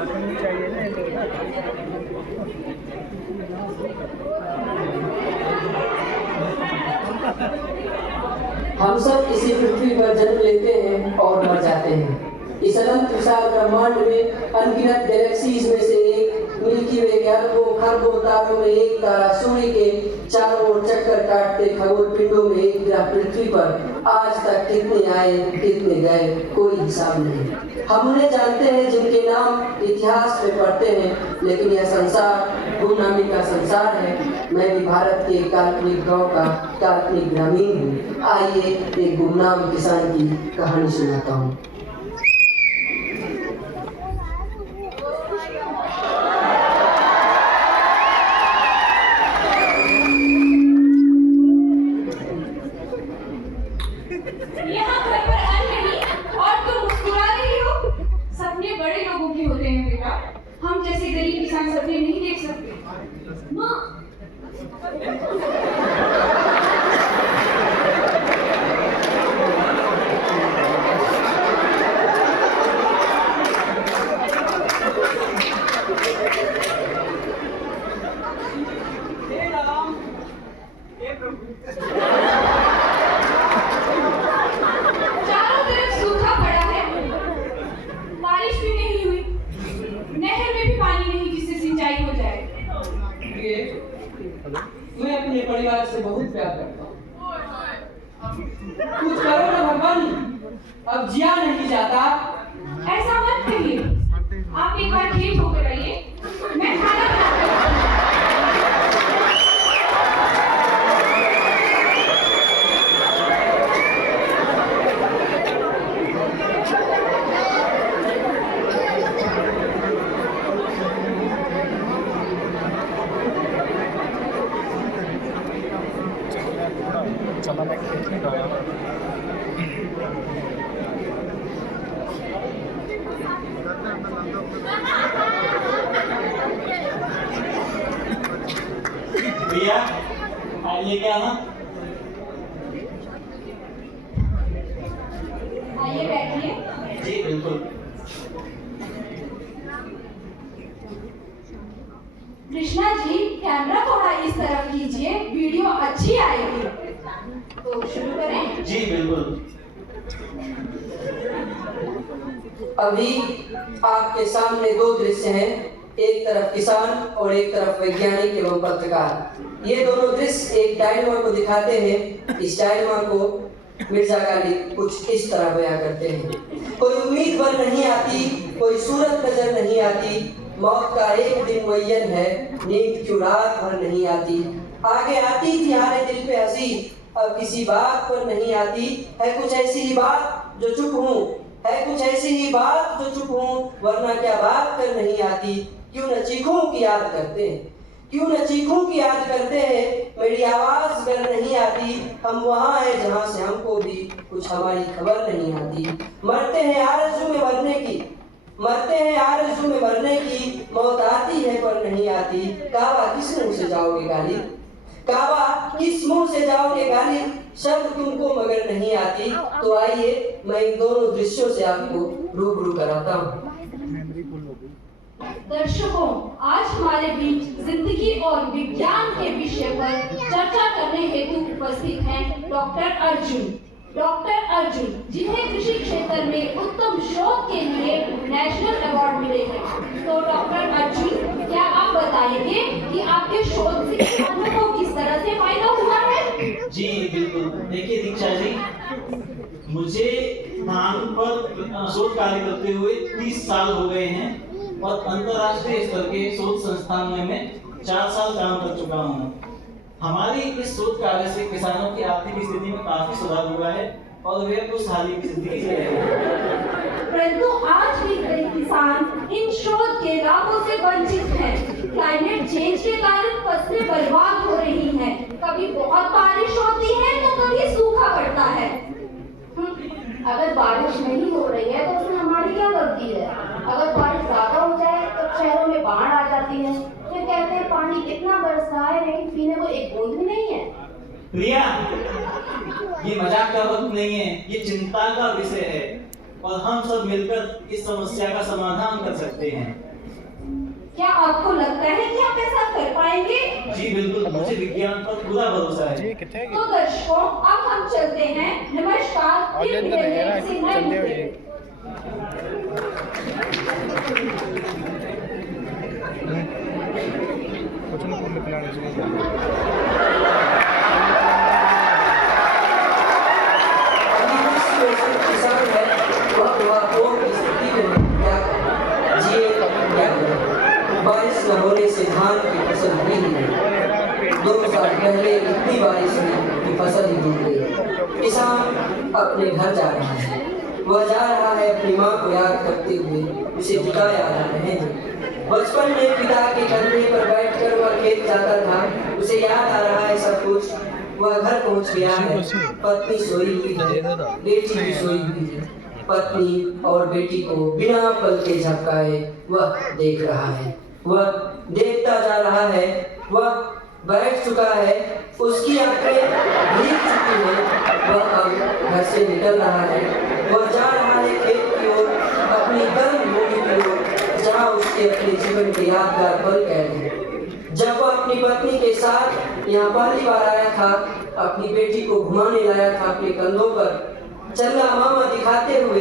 हम सब इसी पृथ्वी पर जन्म लेते हैं और मर जाते हैं। इस अनंत विशाल ब्रह्मांड में अनगिनत गैलेक्सीज में से एक मिल्की वे के अरबों खरबों तारों में एक तारा, सूर्य के चारों ओर चक्कर काटते खगोल पिंडों में एक ग्रह पृथ्वी पर आज तक कितने आए कितने गए कोई हिसाब नहीं। हम उन्हें जानते हैं जिनके नाम इतिहास में पढ़ते हैं, लेकिन यह संसार गुमनामी का संसार है। मैं भी भारत के काल्पनिक गांव का काल्पनिक ग्रामीण हूँ। आइए एक गुमनाम किसान की कहानी सुनाता हूँ। हम जैसे गरीब किसान सपने नहीं देख सकते। माँ चारों तरफ सूखा पड़ा है, बारिश भी नहीं हुई, नहर में भी पानी नहीं जिससे सिंचाई हो जाए। मैं अपने परिवार से बहुत प्यार करता हूँ। कुछ करो ना भगवान, अब जिया नहीं जाता। ऐसा मत कहिए, आप एक बार खेत होकर आइए, मैं खाना बनाता हूँ। भैया आइए क्या ना, आइए बैठिए। जी बिल्कुल। कृष्णा जी, कैमरा थोड़ा इस तरफ कीजिए, वीडियो अच्छी आएगी। तो शुरू करें? जी बिल्कुल। अभी आपके सामने दो दृश्य हैं, एक तरफ किसान और एक तरफ वैज्ञानिक एवं पत्रकार। ये दोनों दृश्य एक डायनामा को दिखाते हैं। इस डायनामा को मिर्जा गालिब कुछ इस तरह बयां करते हैं। कोई उम्मीद भर नहीं आती, कोई सूरत नजर नहीं आती, मौत का एक दिन मुअय्यन है, नींद क्यों रात भर नहीं आती। आगे आती थी हारे दिल पे हंसी, अब किसी बात पर नहीं आती। है कुछ ऐसी ही बात जो चुप हूँ, है कुछ ऐसी ही बात जो चुप हूँ, वरना क्या बात कर नहीं आती। क्यों न चीखूं की याद करते हैं, क्यों न चीखूं की याद करते हैं, मेरी आवाज कर नहीं आती। हम वहाँ हैं जहाँ से हमको भी कुछ हमारी खबर नहीं आती। मरते हैं आरज़ू में मरने की, मरते हैं आरज़ू में मरने की, मौत आती है पर नहीं आती। काबा किस मुंह से जाओगे गालिब, काबा किस मुंह से जाओगे गालिब, शब्द तुमको मगर नहीं आती। तो आइए मैं इन दोनों दृश्यों से आपको रूबरू कराता हूँ। दर्शकों, आज हमारे बीच जिंदगी और विज्ञान के विषय पर चर्चा करने हेतु उपस्थित हैं डॉक्टर अर्जुन। डॉक्टर अर्जुन, जिन्हें कृषि क्षेत्र में उत्तम शोध के लिए नेशनल अवार्ड मिले हैं। तो डॉक्टर अर्जुन, क्या आप बताएंगे कि आपके शोध से किसानों को किस तरह से फायदा हुआ है? जी बिल्कुल। देखिए दीक्षा जी, मुझे धान पर शोध कार्य करते हुए 30 साल हो गए हैं और अंतर्राष्ट्रीय स्तर के शोध संस्थान में मैं 4 साल काम कर चुका हूँ। हमारी इस शोध कार्य से किसानों की आर्थिक स्थिति में काफी सुधार हुआ है और वे खुशहाली की जिंदगी जी रहे हैं। परंतु आज भी कई किसान इन शोध के लाभों से वंचित हैं। क्लाइमेट चेंज के कारण फसलें बर्बाद हो रही हैं। कभी बहुत बारिश होती है तो कभी सूखा पड़ता है। अगर बारिश नहीं हो रही है तो उसमें हमारी क्या गलती है? अगर बारिश ज्यादा हो जाए तो शहरों में बाढ़ आ जाती है। फिर कहते हैं पानी कितना बरस रहा है लेकिन पीने को एक बूंद भी नहीं है। प्रिया, ये मजाक का वक्त नहीं है, ये चिंता का विषय है और हम सब मिलकर इस समस्या का समाधान कर सकते हैं। क्या आपको लगता है कि आप ऐसा कर पाएंगे? जी बिल्कुल, मुझे विज्ञान पर पूरा भरोसा है। तो दर्शकों, अब हम चलते हैं। नमस्कार, फिर मिलेंगे किसी नए मुद्दे पे। किसान है वह की स्थिति में क्या करे? जिए क्या करे? बारिश न होने से धान की फसल हुई ही नहीं। 2 साल पहले इतनी बारिश हुई कि फसल ही डूब गई। किसान अपने घर जा रहा है। वह जा रहा है अपनी माँ को याद करते हुए, उसे पिता याद आ रहे हैं। बचपन में पिता के कंधे पर बैठकर वह खेत जाता था, उसे याद आ रहा है सब कुछ। वह घर पहुंच गया है, पत्नी सोई हुई है, बेटी भी सोई हुई है। पत्नी और बेटी को बिना पल के झपकाए वह देख रहा है। वह देखता जा रहा है, वह बैठ चुका है, उसकी आंखें भीग चुकी हैं। वह अब घर से निकल रहा है, वह जा रहा है खेत की ओर, अपनी गर्म भूमि की ओर, जहाँ उसके अपने जीवन के यादगार पल कैद हैं। जब वह अपनी पत्नी के साथ यहाँ पहली बार आया था, अपनी बेटी को घुमाने लाया था अपने कंधों पर, चंदा मामा दिखाते हुए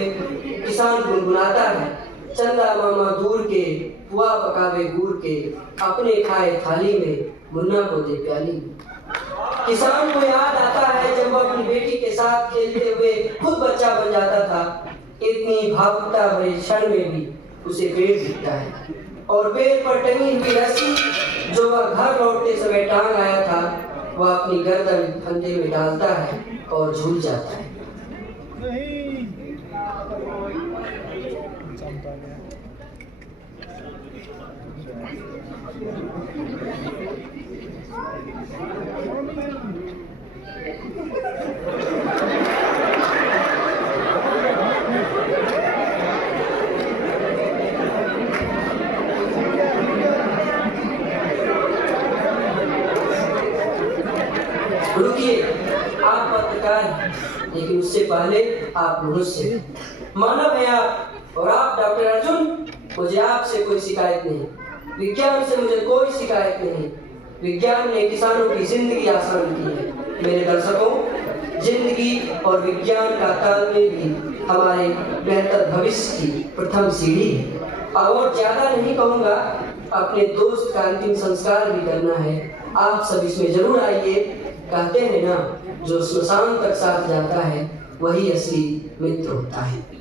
किसान गुनगुनाता है। चंदा मामा दूर के पुआ पकावे गुड़ के, अपने खाए थाली में मुन्ना को दे प्याली में। किसान को याद आता है जब वह अपनी बेटी के साथ खेलते हुए खुद बच्चा बन जाता था। इतनी भावुकता भरे क्षण में भी उसे पेड़ दिखता है, और पेड़ पर टंगी हुई रस्सी जो वह घर लौटते समय टांग आया था, वह अपनी गर्दन फंदे में डालता है और झूल जाता है। रुकिए, आप पत्रकार हैं, लेकिन उससे पहले आप मनुष्य मानव हैं आप। और आप डॉक्टर अर्जुन, मुझे आपसे कोई शिकायत नहीं, विज्ञान से मुझे कोई शिकायत नहीं। विज्ञान ने किसानों की जिंदगी आसान की है। मेरे दर्शकों, जिंदगी और विज्ञान का तालमेल भी हमारे बेहतर भविष्य की प्रथम सीढ़ी है। और ज्यादा नहीं कहूँगा, अपने दोस्त का अंतिम संस्कार भी करना है। आप सब इसमें जरूर आइए। कहते हैं ना, जो श्मशान तक साथ जाता है वही असली मित्र होता है।